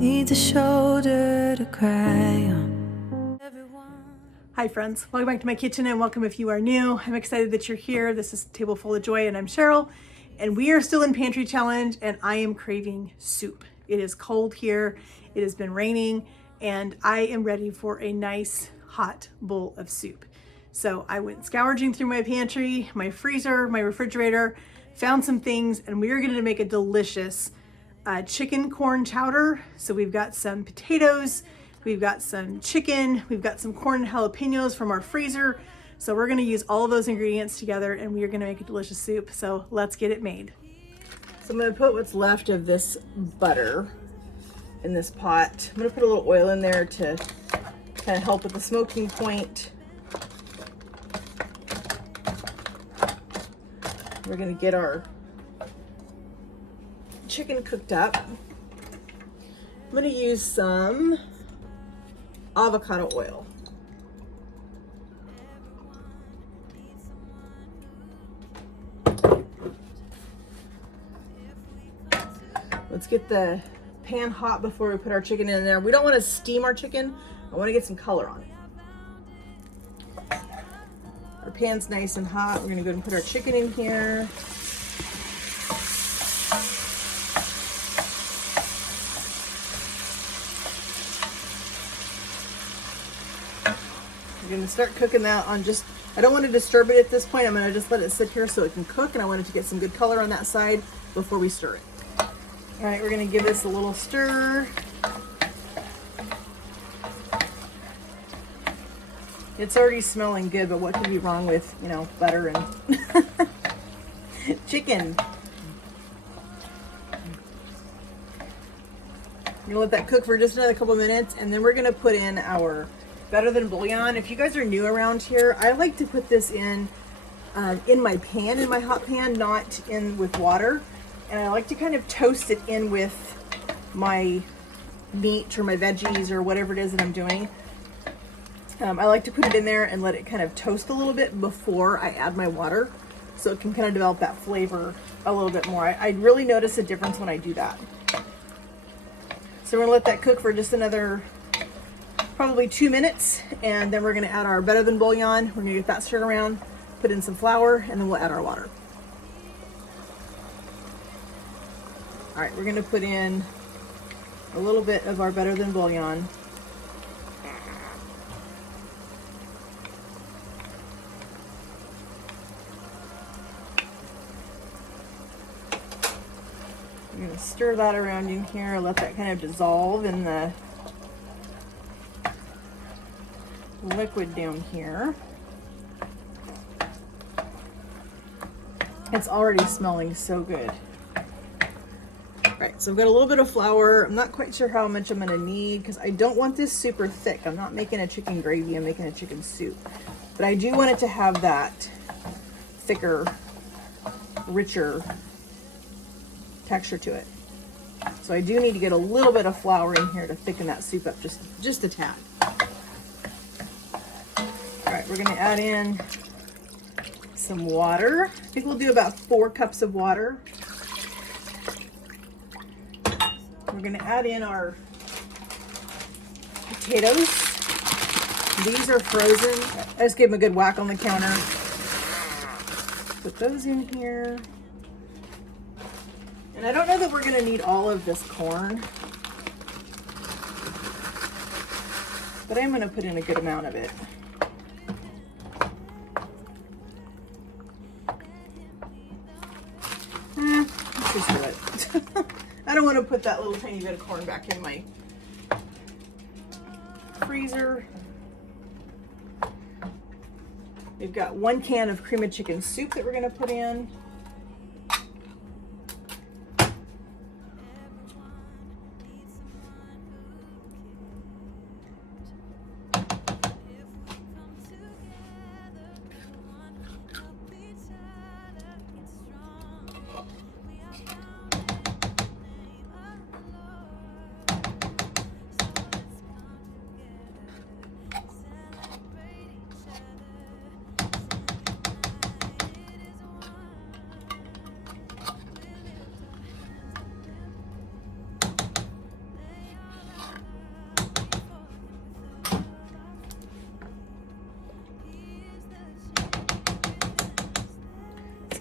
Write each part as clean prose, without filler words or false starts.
Needs a shoulder to cry on. Hi friends, welcome back to my kitchen and welcome if you are new. I'm excited that you're here. This is Table Full of Joy and I'm Cheryl and we are still in Pantry Challenge and I am craving soup. It is cold here, it has been raining and I am ready for a nice hot bowl of soup. So I went scourging through my pantry, my freezer, my refrigerator, found some things and we are going to make a delicious chicken corn chowder. So we've got some potatoes, we've got some chicken, we've got some corn and jalapenos from our freezer. So we're gonna use all of those ingredients together and we are gonna make a delicious soup. So let's get it made. So I'm gonna put what's left of this butter in this pot. I'm gonna put a little oil in there to kind of help with the smoking point. We're gonna get our chicken cooked up. I'm gonna use some avocado oil. Let's get the pan hot before we put our chicken in there. We don't want to steam our chicken. I want to get some color on it. Our pan's nice and hot. We're gonna go ahead and put our chicken in here. We're gonna start cooking that on just, I don't want to disturb it at this point. I'm gonna just let it sit here so it can cook and I want it to get some good color on that side before we stir it. All right, we're gonna give this a little stir. It's already smelling good, but what could be wrong with, you know, butter and chicken? I'm gonna let that cook for just another couple minutes and then we're gonna put in our better than bouillon. If you guys are new around here, I like to put this in my pan, in my hot pan, not in with water. And I like to kind of toast it in with my meat or my veggies or whatever it is that I'm doing. I like to put it in there and let it kind of toast a little bit before I add my water so it can kind of develop that flavor a little bit more. I really notice a difference when I do that. So we're gonna let that cook for just another probably 2 minutes, and then we're gonna add our better than bouillon. We're gonna get that stirred around, put in some flour, and then we'll add our water. All right, we're gonna put in a little bit of our better than bouillon. I'm gonna stir that around in here, let that kind of dissolve in the liquid down here. It's already smelling so good. All right, so I've got a little bit of flour. I'm not quite sure how much I'm gonna need because I don't want this super thick. I'm not making a chicken gravy, I'm making a chicken soup. But I do want it to have that thicker, richer texture to it. So I do need to get a little bit of flour in here to thicken that soup up just a tad. All right, we're gonna add in some water. I think we'll do about 4 cups of water. We're gonna add in our potatoes. These are frozen. I just gave them a good whack on the counter. Put those in here. And I don't know that we're gonna need all of this corn, but I'm gonna put in a good amount of it. Let's just do it. I don't want to put that little tiny bit of corn back in my freezer. We've got 1 can of cream of chicken soup that we're going to put in.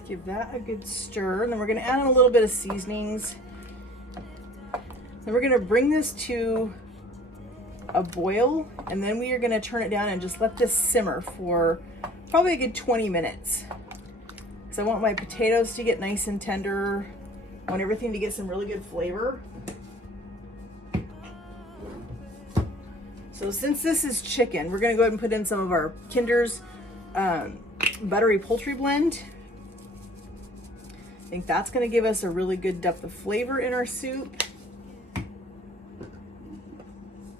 Give that a good stir. And then we're gonna add in a little bit of seasonings. Then we're gonna bring this to a boil, and then we are gonna turn it down and just let this simmer for probably a good 20 minutes. So I want my potatoes to get nice and tender. I want everything to get some really good flavor. So since this is chicken, we're gonna go ahead and put in some of our Kinder's buttery poultry blend. I think that's gonna give us a really good depth of flavor in our soup.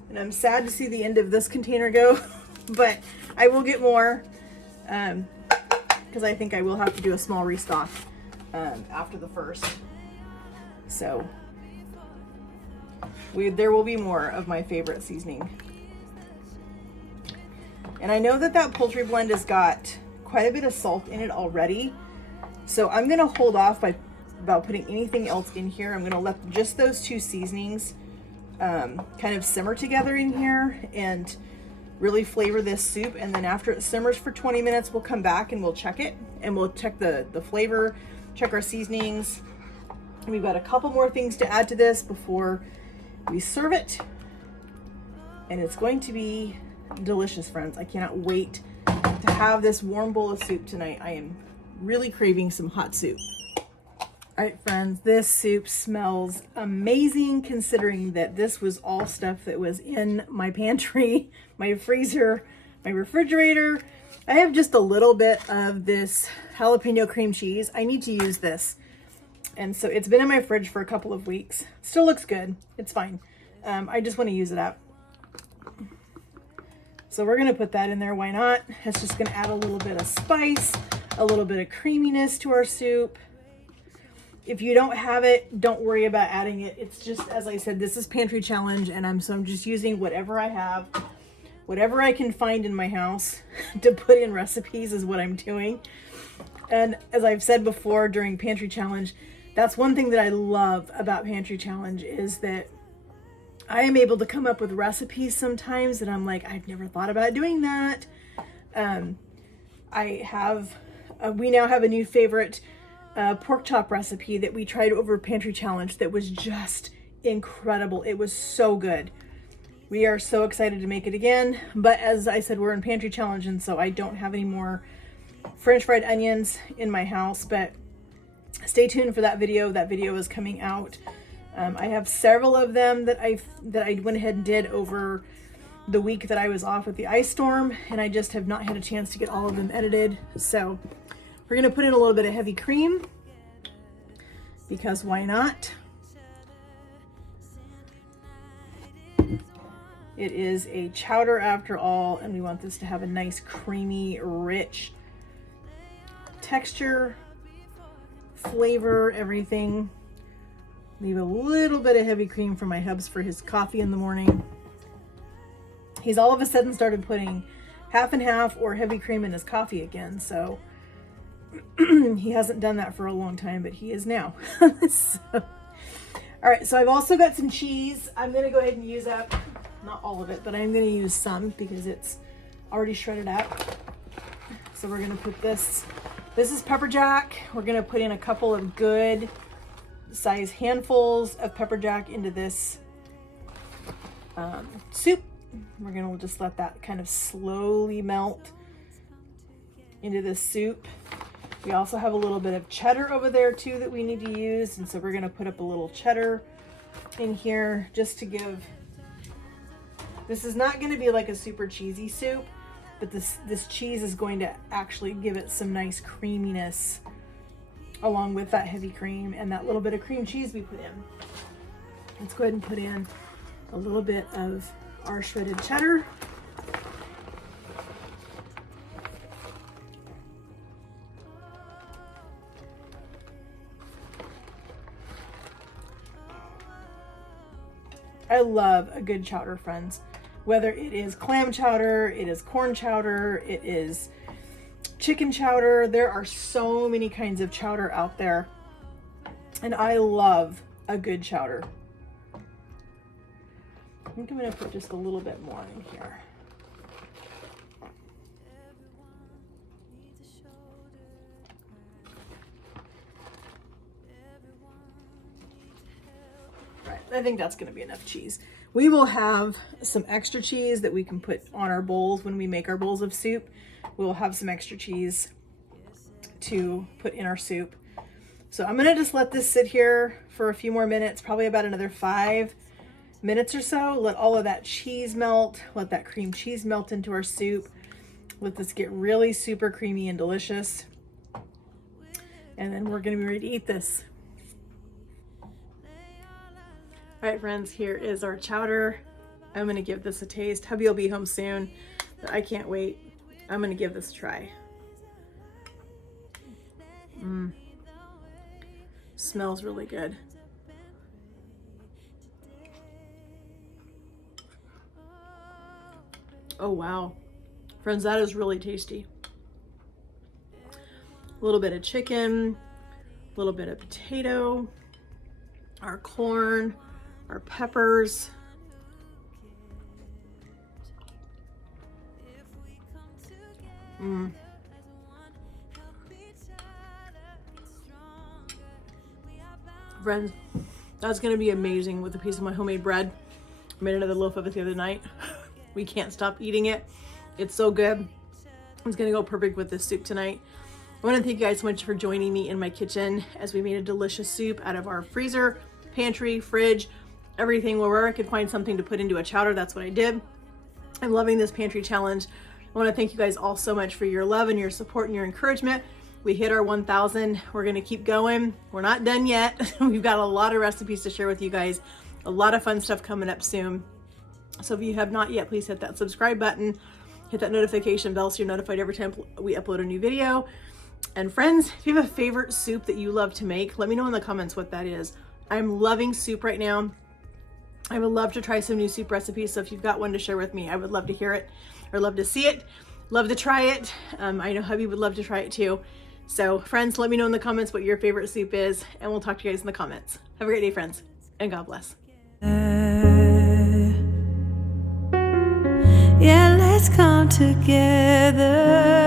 And I'm sad to see the end of this container go, but I will get more because I think I will have to do a small restock after the first. So there will be more of my favorite seasoning. And I know that that poultry blend has got quite a bit of salt in it already. So I'm gonna hold off about putting anything else in here. I'm gonna let just those two seasonings kind of simmer together in here and really flavor this soup. And then after it simmers for 20 minutes, we'll come back and we'll check it, and we'll check the flavor, check our seasonings. And we've got a couple more things to add to this before we serve it. And it's going to be delicious, friends. I cannot wait to have this warm bowl of soup tonight. I am really craving some hot soup. All right, friends, this soup smells amazing considering that this was all stuff that was in my pantry, my freezer, my refrigerator. I have just a little bit of this jalapeno cream cheese. I need to use this. And so it's been in my fridge for a couple of weeks. Still looks good. It's fine. I just want to use it up. So we're going to put that in there. Why not? It's just going to add a little bit of spice, a little bit of creaminess to our soup. If you don't have it, don't worry about adding it. It's just, as I said, this is Pantry Challenge, and I'm just using whatever I have, whatever I can find in my house to put in recipes is what I'm doing. And as I've said before during Pantry Challenge, that's one thing that I love about Pantry Challenge is that I am able to come up with recipes sometimes that I'm like, I've never thought about doing that. We now have a new favorite pork chop recipe that we tried over Pantry Challenge that was just incredible. It was so good. We are so excited to make it again. But as I said, we're in Pantry Challenge, and so I don't have any more French fried onions in my house, but stay tuned for that video. That video is coming out. I have several of them that I went ahead and did over the week that I was off with the ice storm, and I just have not had a chance to get all of them edited. So we're gonna put in a little bit of heavy cream because why not? It is a chowder after all, and we want this to have a nice creamy, rich texture, flavor, everything. Leave a little bit of heavy cream for my hubs for his coffee in the morning. He's all of a sudden started putting half and half or heavy cream in his coffee again. So he hasn't done that for a long time, but he is now. All right, so I've also got some cheese. I'm gonna go ahead and use up, not all of it, but I'm gonna use some because it's already shredded up. So we're gonna put this is pepper jack. We're gonna put in a couple of good size handfuls of pepper jack into this soup. We're gonna just let that kind of slowly melt into this soup. We also have a little bit of cheddar over there too that we need to use, and so we're gonna put up a little cheddar in here just to give, this is not gonna be like a super cheesy soup, but this cheese is going to actually give it some nice creaminess along with that heavy cream and that little bit of cream cheese we put in. Let's go ahead and put in a little bit of our shredded cheddar. I love a good chowder, friends. Whether it is clam chowder, it is corn chowder, it is chicken chowder. There are so many kinds of chowder out there, and I love a good chowder. I think I'm gonna put just a little bit more in here. I think that's gonna be enough cheese. We will have some extra cheese that we can put on our bowls when we make our bowls of soup. We'll have some extra cheese to put in our soup. So I'm gonna just let this sit here for a few more minutes, probably about another 5 minutes or so. Let all of that cheese melt, let that cream cheese melt into our soup. Let this get really super creamy and delicious. And then we're gonna be ready to eat this. All right, friends, here is our chowder. I'm gonna give this a taste. Hubby will be home soon, but I can't wait. I'm gonna give this a try. Smells really good. Oh, wow. Friends, that is really tasty. A little bit of chicken, a little bit of potato, our corn, our peppers. Friends, that's gonna be amazing with a piece of my homemade bread. I made another loaf of it the other night. We can't stop eating it. It's so good. It's gonna go perfect with this soup tonight. I wanna thank you guys so much for joining me in my kitchen as we made a delicious soup out of our freezer, pantry, fridge, everything. Wherever I could find something to put into a chowder, that's what I did. I'm loving this pantry challenge. I wanna thank you guys all so much for your love and your support and your encouragement. We hit our 1,000. We're gonna keep going. We're not done yet. We've got a lot of recipes to share with you guys. A lot of fun stuff coming up soon. So if you have not yet, please hit that subscribe button, hit that notification bell so you're notified every time we upload a new video. And friends, if you have a favorite soup that you love to make, let me know in the comments what that is. I'm loving soup right now. I would love to try some new soup recipes. So if you've got one to share with me, I would love to hear it or love to see it, love to try it. I know hubby would love to try it too. So friends, let me know in the comments what your favorite soup is, and we'll talk to you guys in the comments. Have a great day, friends, and God bless. Yeah, let's come together.